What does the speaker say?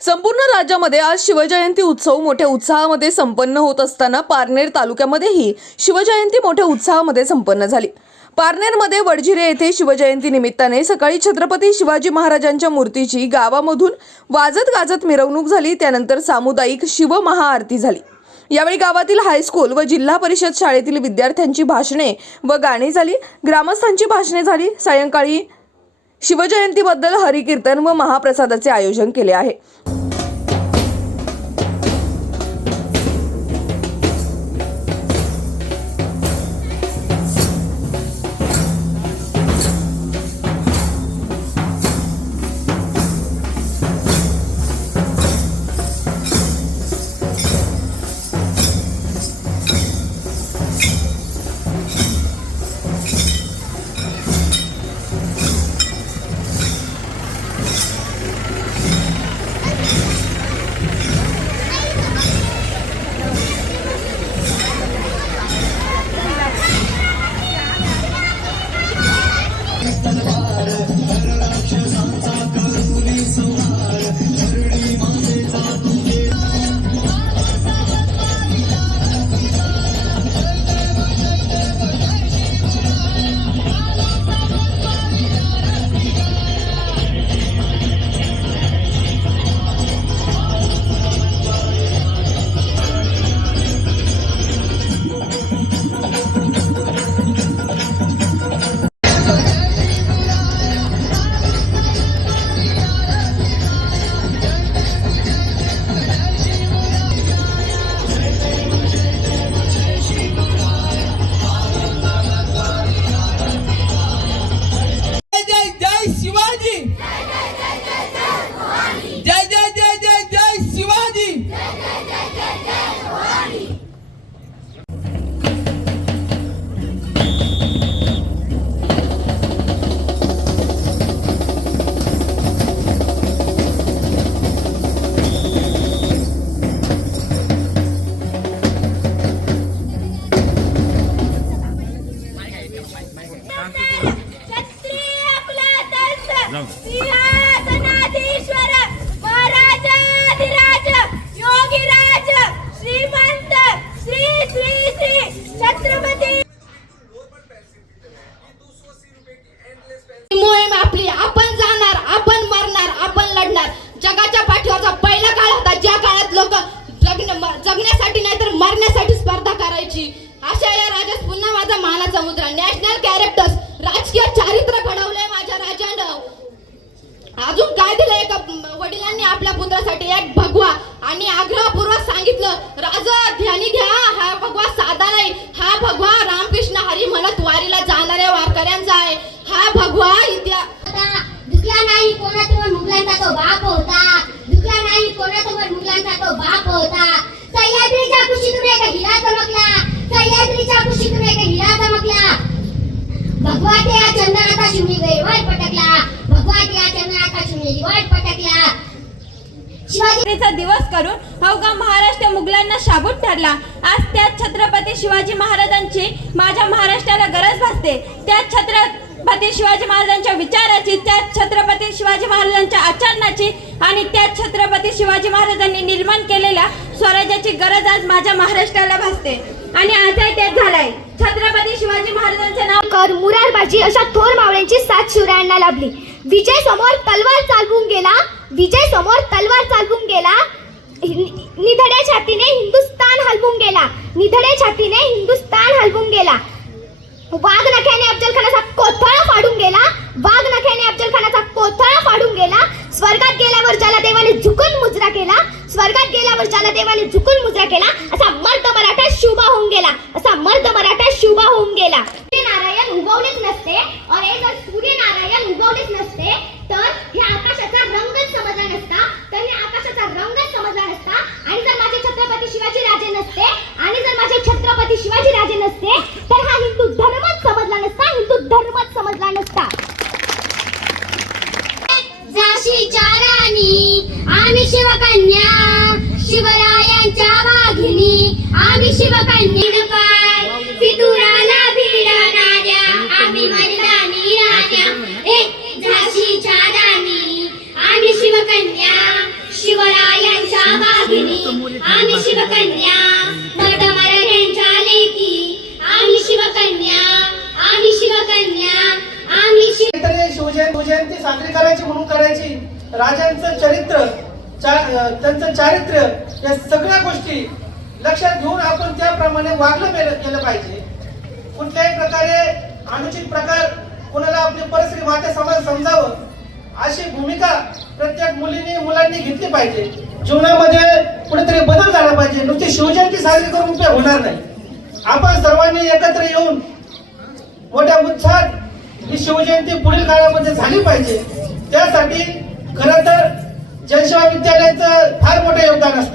संपूर्ण राज्यामध्ये आज शिवजयंती उत्सव मोठ्या उत्साहामध्ये संपन्न होत असताना पारनेर तालुक्यामध्येही शिवजयंती मोठ्या उत्साहामध्ये संपन्न झाली. पारनेरमध्ये वडझिरे येथे शिवजयंती निमित्ताने सकाळी छत्रपती शिवाजी महाराजांच्या मूर्तीची गावामधून वाजत गाजत मिरवणूक झाली त्यानंतर सामुदायिक शिवमहाआरती झाली. यावेळी गावातील हायस्कूल व जिल्हा परिषद शाळेतील विद्यार्थ्यांची भाषणे व गाणी झाली. ग्रामस्थांची भाषणे झाली. सायंकाळी शिवजयंतीबद्दल हरिकीर्तन व महाप्रसादाचे आयोजन केले आहे. करायची अशा या राजास पुन्हा माझा मानाचा मुद्रा. नॅशनल कॅरेक्टर्स राजकीय चारित्र्य घडवलंय माझ्या राजानं अजून काय दिलं एका वडिलांनी आपल्या पुत्रासाठी? एक भगवा आणि आग्रहपूर्वक सांगितलं राजा ध्यानी घ्या. हा भगवा साधा नाही. हा भगवा रामकृष्ण हरी म्हणत वारीला जाणाऱ्या वारकऱ्यांचा आहे. हा भगवा इतिहास दुखला नाही कोणासमोर मुघलांचा तो बाप होता. दुखला नाही कोणासमोर मुघलांचा तो बाप होता. सह्याद्रीच्या कुशीतून एका हिरा चमकला सह्याद्रीच्या कुशीतून एक हिरा चमकला भगवा या चंदनाचा शिवली पटकला. भगवा या चंदनाचा पटकला. शिवाजीचा दिवस करून अवघा महाराष्ट्र मुघलांना शाबूत ठरला. आज त्याच छत्रपती शिवाजी महाराजांची माझ्या महाराष्ट्राला गरज भासते. त्याच छत्रपती शिवाजी महाराजांच्या विचाराची त्याच छत्रपती शिवाजी महाराजांच्या आचरणाची आणि त्याच छत्रपती शिवाजी महाराजांनी निर्माण केलेल्या गरज आज माझ्या महाराष्ट्राला भासते. आणि आजही तेच झालंय. छत्रपती शिवाजी महाराजांचे नाव कर मुरारबाजी अशा थोर मावळ्यांची साथ शिवरायांना लाभली. विजय समोर तलवार चालवून गेला. विजय समोर तलवार चालवून गेला. निधड्या छातीने हिंदुस्तान हलवून गेला. निधड्या छातीने हिंदुस्तान हलवून गेला. वाघ नख्याने अफजल खान रंगच समजला नसता आणि जर माझे छत्रपती शिवाजी राजे नसते आणि जर माझे छत्रपती शिवाजी राजे नसते तर हा हिंदू धर्मच समजला नसता हिंदू धर्मच समजला नसता. झाशीच्या राणी आम्ही शिवकन्या शिवरायांच्या वाघिनी आम्ही शिवकन्या. आम्ही शिवकन्या मठ मराठ्यांच्या लेखी आम्ही शिवकन्या आम्ही शिवकन्या आम्ही शिव शिवजयंती शिवजयंती साजरी करायची म्हणून करायची. राजांचं चरित्र त्यांचं चारित्र्य या सगळ्या गोष्टी लक्षात घेऊन आपण त्याप्रमाणे वागलं गेलं पाहिजे. कुठल्याही प्रकारे अनुचित प्रकार कोणाला आपली परिस्थिती वाटे समाज समजावं अशी भूमिका प्रत्येक मुलीने मुलांनी घेतली पाहिजे. जीवनामध्ये कुठेतरी बदल झाला पाहिजे. नुसती शिवजयंती साजरी करून उपयोग होणार नाही. आपण सर्वांनी एकत्र येऊन मोठ्या उत्साहात ही शिवजयंती पुढील काळामध्ये झाली पाहिजे. त्यासाठी खरं तर जनसेवा विद्यालयाचं फार मोठं योगदान असतं.